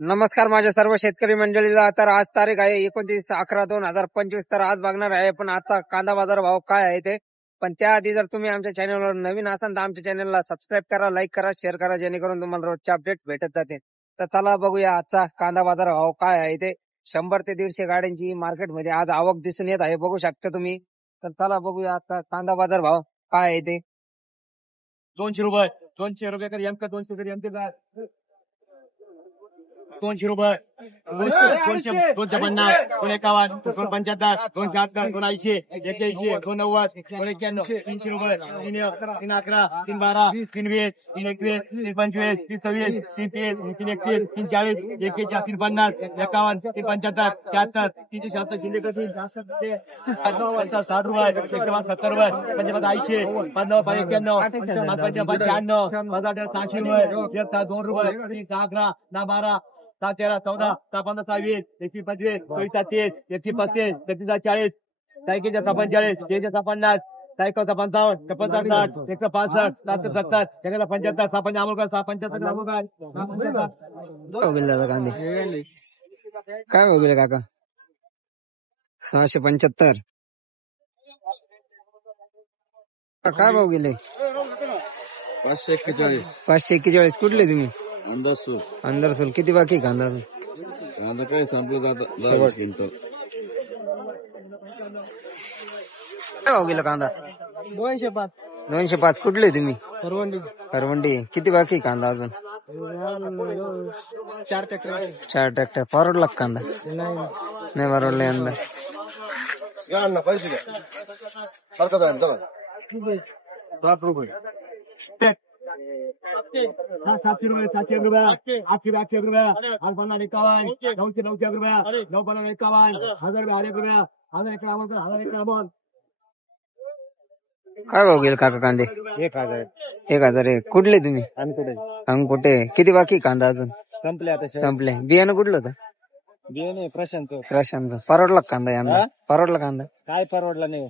नमस्कार माझ्या सर्व शेतकरी मंडळीला. तर आज तारीख आहे 29/11/2025. तर आज बघणार आहे पण आजचा कांदा बाजार भाव काय आहे ते. पण त्याआधी जर तुम्ही आमच्या चॅनलवर नवीन असाल तर आमच्या चॅनलला सबस्क्राईब करा, लाईक करा, शेअर करा, जेणेकरून तुम्हाला रोजचे अपडेट भेटत जाते. तर चला बघूया आजचा कांदा बाजार भाव काय आहे ते. 100 ते 150 गाड्यांची मार्केटमध्ये आज आवक दिसून येत आहे, बघू शकता तुम्ही. तर चला बघूया आजचा कांदा बाजार भाव काय आहे ते. 200 रुपये 200 रुपये कर एम का 200 कर एम ते 200 रुपये 250 251 275 278 280 281 290 291 300 रुपये 311 312 320 321 325 326 330 331 340 140 350 51 375 76 377 शिंदे 60 रुपये 170 रुपये 85 80 59 591 595 600 रुपये 2 रुपये 11 12 7 13 14 15 20 21 25 24 27 31 35 40 सायकीच्या 45 56 50 सायकल 55 55 60 165 70 70 75 55 अमोल 75 अमोल भाव गेले दादा कांदे? काय भाव गेले काका? 675. काय भाव गेले? 541 541. कुठले तुम्ही? अंदाज अंदरसूल. किती बाकी कांदा अजून? कांदा काय संपलं आता काय भाव गेला कांदा? 205 205. कुठले तुम्ही? परवंडी करवंडी. किती बाकी कांदा अजून? 4 टक्के 4 ट्रॅक्टर. परवडला का कांदा? नाही परवडला यंदा. पैसे घ्या सारखं जाईल चला 7 रुपये 700 रुपये 700 रुपये 800 रुपये 851 900 रुपये 951 1000 रुपये 1000 काय भाव गेला काका कांदे? 1000 1000. कुठले तुम्ही? कुठे? किती बाकी कांदा अजून? संपले आता संपले. बियाणं कुठलं होतं? बियाणे प्रशांत प्रशांत. परवडला का कांदा यंदा? परवडला कांदा? काय परवडला नाही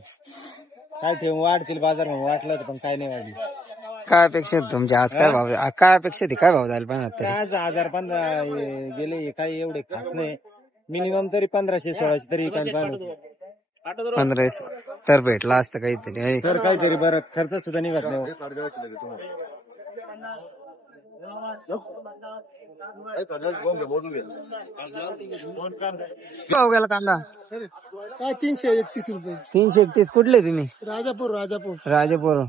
काय ठेवून वाढतील बाजार म्हणून वाटलं होतं पण काय नाही वाढली काय अपेक्षा होती तुमची आज? काय भाव? काय अपेक्षा होती? काय भाव जायला पाहिजे आता? आज 1015 गेले काही एवढे खास नाही मिनिमम तरी 1500-1600 तरी काय पाहिजे 15 तर भेटला असतं काहीतरी. तर काहीतरी बरं खर्च सुद्धा निघत नाही भाव गेला कांदा? काय 331 रुपये 331. कुठले तुम्ही? राजापूर राजापूर.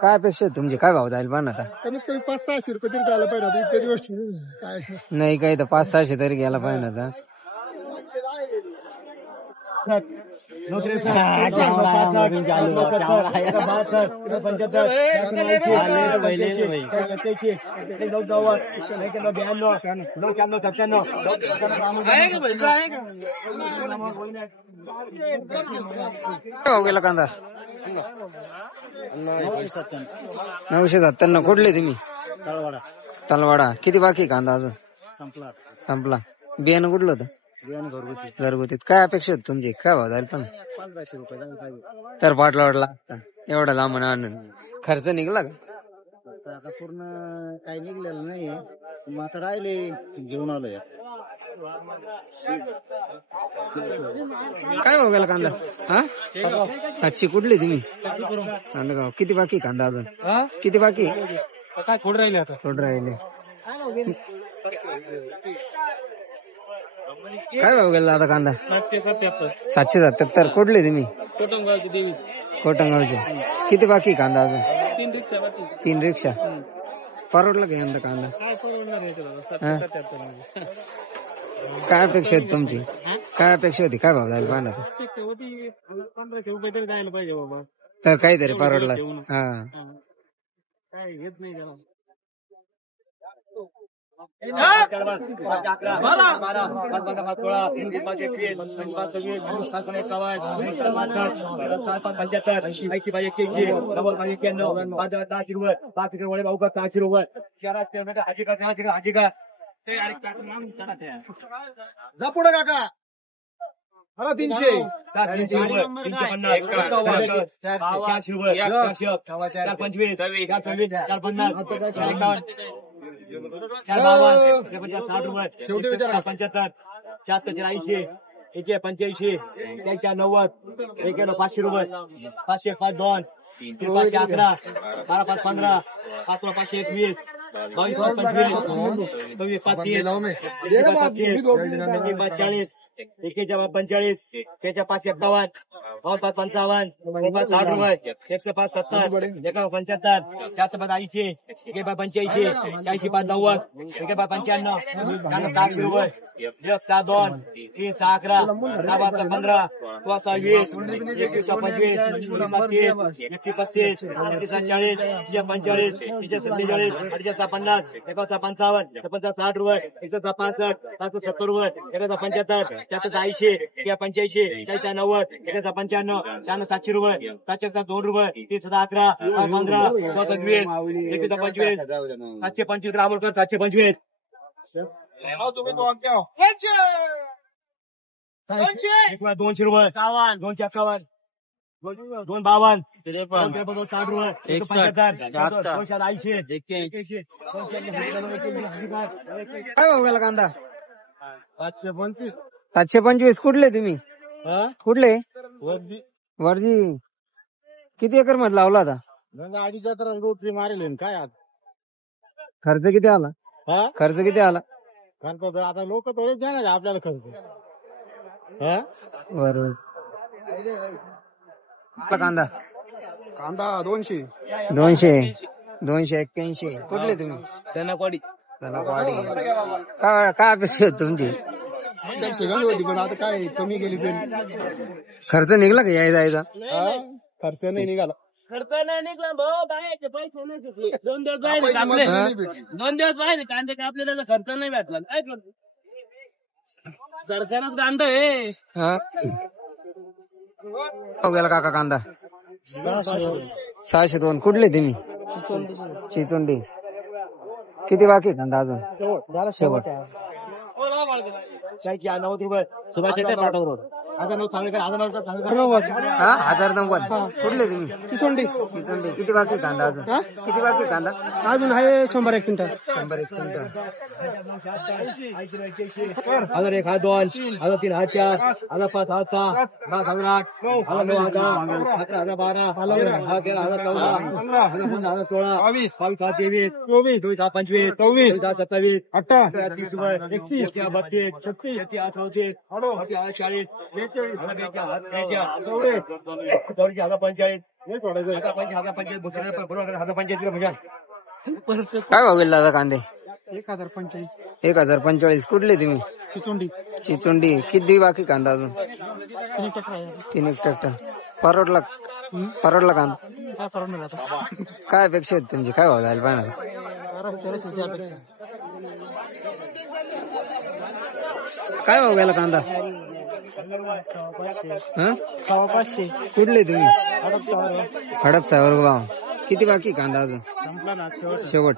काय अपेक्षा होती तुमची? काय भाव जायला पाहिजे आता? कमीत कमी 500-600 रुपये तरी झालं पाहिजे आता इतके दिवस काय नाही काही तर 500-600 तरी गेला पाहिजे आता. भाव गेला कांदा? 997. कुठले तुम्ही? तलवाडा. किती बाकी कांदा अजून? संपला. बियाणं कुठलं होतं? घरगुतीत. काय अपेक्षा होती तुमची? काय भाव जाईल पण? 1500 रुपये तर पाटलावडला एवढा लांब आणून खर्च निघला का? आता पूर्ण काही निघलेलं नाही मग आता राहिले घेऊन आलोय काय भाव गेला कांदा? 700. कुठली तुम्ही? नांदगाव. किती बाकी कांदा अजून? किती बाकी? काय खोड राहिले आता थोडं राहिले. काय भाव गेला आता कांदा? 777. कुठले तुम्ही? कोटंगावचे. किती बाकी कांदा अजून? 3 रिक्षा. परवडला का यंदा कांदा? काय अपेक्षा होती तुमची? काय अपेक्षा होती? काय भाव जायला पाहिजे? 1500 रुपये तरी जायला पाहिजे बाबा तर काहीतरी परवडला. हा काय घेत नाही त्याला पुढे काका मला 300 450 450 425 450 चार 52, 60 रुपये, 75, 74, 80, 85, 90, 500 रुपये, 500, 5, 2, 511, 12, 5, 15, 5, 521, 22, 25, 26, 5, 30, 40, 41, 45, 5, 51, 5, 55, 5, 60 रुपये, 105, 70, 75, 4, 80, 85, 40, 5, 90, 95, 60 रुपये, 1, 7, 2, 3, 11, 12, 15, 16, 20, 21, 25, 27, 35, 40, 45, 47, 50, 55, 60 रुपये, 165, 770 रुपये, 75, 80, 85, 90, 95, 700 रुपये, 702 रुपये, 311, 15, 25, 25, 725 रामोलकर, 725. एक वेळा 200 रुपये, 251, 252, 260 रुपये, 280, 81, काय भाव गेला कांदा? 725. कुठले तुम्ही? कुठले? वर्धी. किती एकर मध्ये लावला होता? अडीच तर रोटरी मारेल काय आज खर्च किती आला? खर्च किती आला? खर्च आता लोक थोडे जाणार आपल्याला खर्च. बरोबर. कांदा कांदा 200. 281. कुठले तुम्ही? धनकवाडी. काय अपेक्षा होती तुमची? होती पण आता काय कमी गेली तरी खर्च निघला का याय जायचा? खर्च नाही निघाला. खर्च नाही निघला भाऊ, बाहेरचे पैसे नाही सुटले. 2 दिवस बाहेर कापले, 2 दिवस बाहेर कांदे कापले, त्याचा खर्च नाही भेटला. काय करतो सरकारच कांद आहे. हो गेला काका कांदा? 602. कुठले तुम्ही? चिचोंडी. किती बाकी आहे कांदा अजून? शेवट. 90 रुपये, सुभाष शेट्टी पाठव रोड. 1090. कुठले तुम्ही? चिचोंडी. किती बाकी कांदा अजून? किती बाकी कांदा अजून आहे 100 एक क्विंटल. 100 एक क्विंटल. 1,001, 1,002, 1,003, 1,004, 1,005, 6, 7, 8, 9, 11, 12, 13, 14, 15, 16, 22, 23, 24, 25, 26, 27, 28, 30, 32, 33, 34, 40, 45, काय भाव गेला दादा कांदे? 1045. 1045. कुठले तुम्ही? चिचोंडी. किती बाकी कांदा अजून? 3 ट्रॅक्टर. परवडला कांदा? काय अपेक्षा आहेत तुमची? काय भाव जायला पाहिजे? काय भाव गेला कांदा? 500. कुठले तुम्ही? हडपसावर भाव. किती बाकी कांदा अजून? शेवट.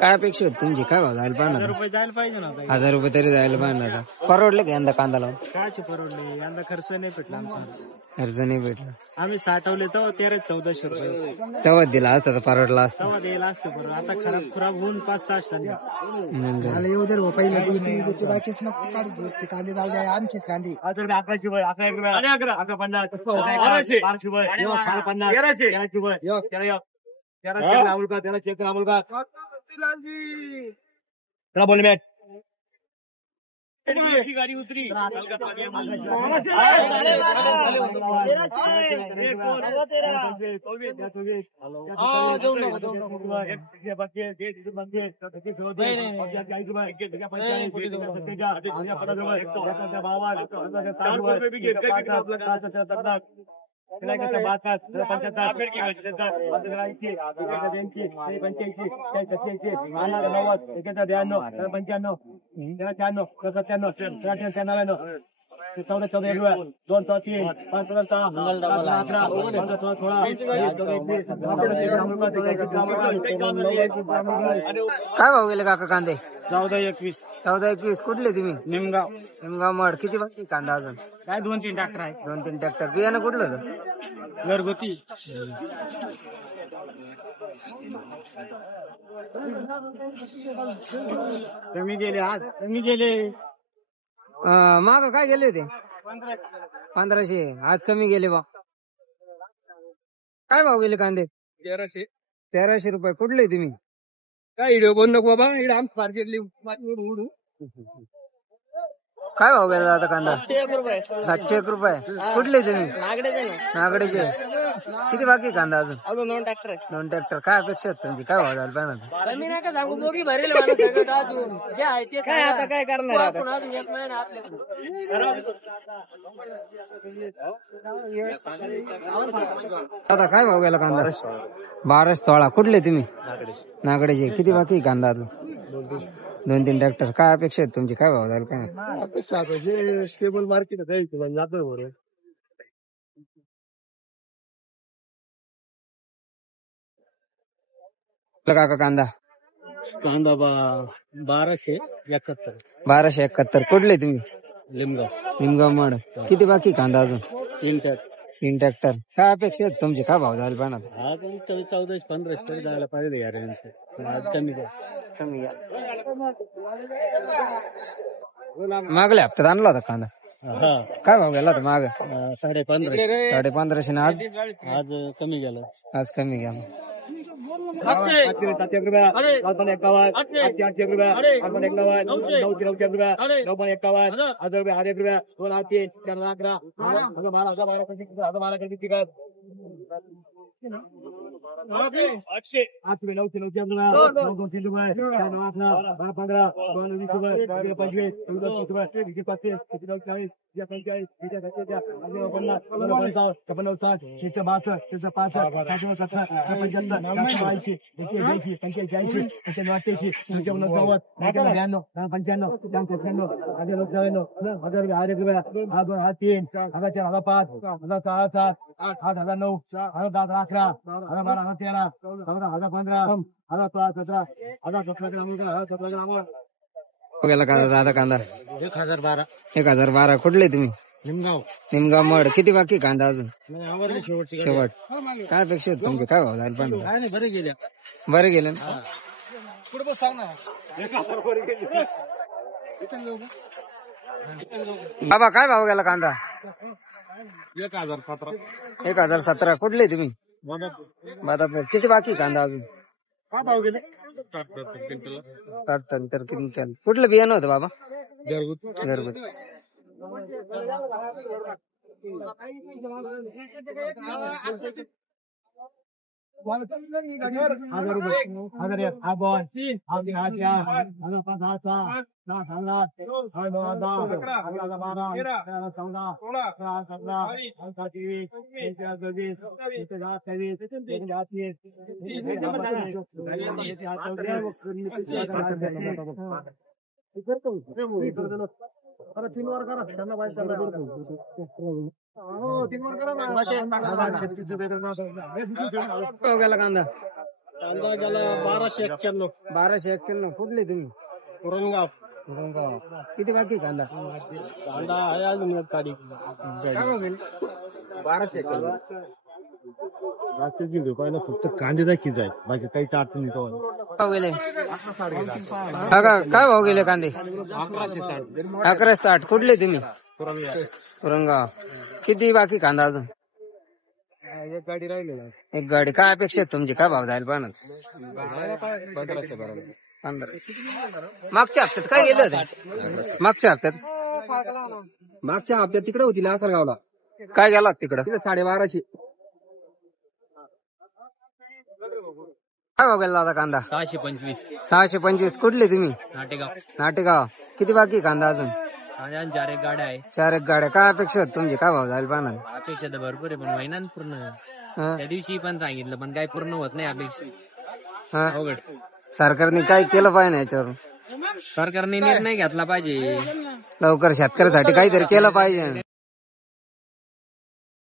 काय अपेक्षा होती तुमची? काय भाव जायला पाहिजे? जायला पाहिजे ना. 1000 रुपये तरी जायला पाहिजे आता. परवडले का यंदा कांदा लावून? कायचे परवडले, यंदा खर्च नाही भेटला आमचा. खर्च नाही भेटला. आम्ही साठवले तर 1300-1400 रुपये तेव्हा दिला असता तर परवडला असता. तेव्हा द्यायला असतं, पण आता खराब होऊन 5-6 संध्या म्हणजे कांदे जाऊ द्या आमचे कांदे. 11 रुपये, 11, 50, 1200 रुपये, 50, 1300 रुपये, 13 राहुल का, 13 चेक राहुल का. चला बोल मॅट. गाडी उतरी. काय भाव गेले काका कांदे? 14-21. 14-21. कुठले तुम्ही? निमगाव. निमगाव मड. किती बाकी कांदा अजून? काय 2-3 ट्रॅक्टर आहे. 2-3 ट्रॅक्टर. बियाणं कुठलं होतं? घरगुती. कमी गेले आज कमी गेले. माग काय गेले होते 1500 आज कमी गेले बा. काय भाव गेले कांदे 1300. 1300 रुपये. कुठले तुम्ही? काय व्हिडिओ बंद नको बाबा इकडे आम मार्केटली उडू. काय भाव गेला आता कांदा? 701 रुपये. कुठले तुम्ही? नागडेचे. किती बाकी आहे कांदा अजून? अजून 2 ट्रॅक्टर 2 ट्रॅक्टर. काय अपेक्षा आहेत तुमची? काय भाव झाला पाहिजे? कमी नाही का सांगू दोघी भरेल मला सगळं अजून जे आहे ते काय आता काय करणार आता? आपण अजून 1 महिना आता काय भाव गेला कांदा? 1216. कुठले तुम्ही? नागडेचे. किती बाकी आहे कांदा अजून? 2-3 ट्रॅक्टर. काय अपेक्षा आहेत तुमची? काय भाव जाईल काय? अपेक्षा आता जे स्टेबल मार्केट आहे जातोय बरोबर. काका कांदा कांदा 1271. 1271. कुठले तुम्ही? लिमगाव. निमगाव मड. किती बाकी कांदा अजून? 3 ट्रॅक्टर. काय अपेक्षा आहेत तुमची? काय भाव जाईल पाहिजे? हा पण 14-15 तरी जायला पाहिजे यार आज कमी द्या. कमी घ्या. मागल्या हप्त्यात आणला होता कांदा. हा काय भाव गेला होता माग? 15.5. 1550. आज आज कमी गेलं. आज कमी घ्या. 700 रुपया. 851. 800 रुपया. 851. 900 रुपया. 951. 1000 रुपया. 1000 रुपया. 2 3 4 11 12 किती काय 800 800 900 रुपया. 900 रुपये. 9 8 12 15 12 20 रुपये. 25 25 रुपये. 25 40 45 गेला कांदा दादा कांदा? 1012. 1012. कुठले तुम्ही? निमगाव मड. किती बाकी कांदा अजून? शेवट. काय अपेक्षा आहेत तुमची? काय भाव जाईल पाहिजे? बरे गेले ना? बाबा काय भाव गेला कांदा? 1017. 1017. कुठले तुम्ही? बादापूर. किती बाकी कांदा अजून? काय भाव गेले? 60 तर क्विंटल. कुठलं बियाणं होतं बाबा? घरगुती. गेला कांदा? कांदा गेला 1291. 1291. कुठले तुम्ही? पुरणगाव. किती बाकी कांदा? कांदा आहे अजून एक तारीख. 1291 रुपयाला फक्त कांदे दाखीच आहे बाकी काही अडचण नाही. भाव गेले काका? काय भाव गेले कांदे? 1160. कुठले तुम्ही? पुरणगाव. किती बाकी कांदा अजून? एक गाडी राहिली. एक गाडी. काय अपेक्षा आहेत तुमची? काय भाव जाईल पाहिजे? 1500. मागच्या हप्त्यात काय गेले होते? मागच्या हप्त्यात तिकडे होती लासलगावला. काय गेला तिकडं? 1250. काय भाव गेला दादा कांदा? 625. 625. कुठले तुम्ही? नाटेगाव. किती बाकी कांदा अजून? 4 एक गाड्या आहे. 4 एक गाड्या. काय अपेक्षा आहेत तुमची? काय भाव जाईल पाहिजे? अपेक्षा तर भरपूर आहे पण महिना पूर्ण. त्या दिवशी पण सांगितलं पण काही पूर्ण होत नाही अपेक्षा. अवघड. सरकारने काय केलं पाहिजे याच्यावर? सरकारने निर्णय घेतला पाहिजे. लवकर शेतकऱ्यासाठी काहीतरी केलं पाहिजे.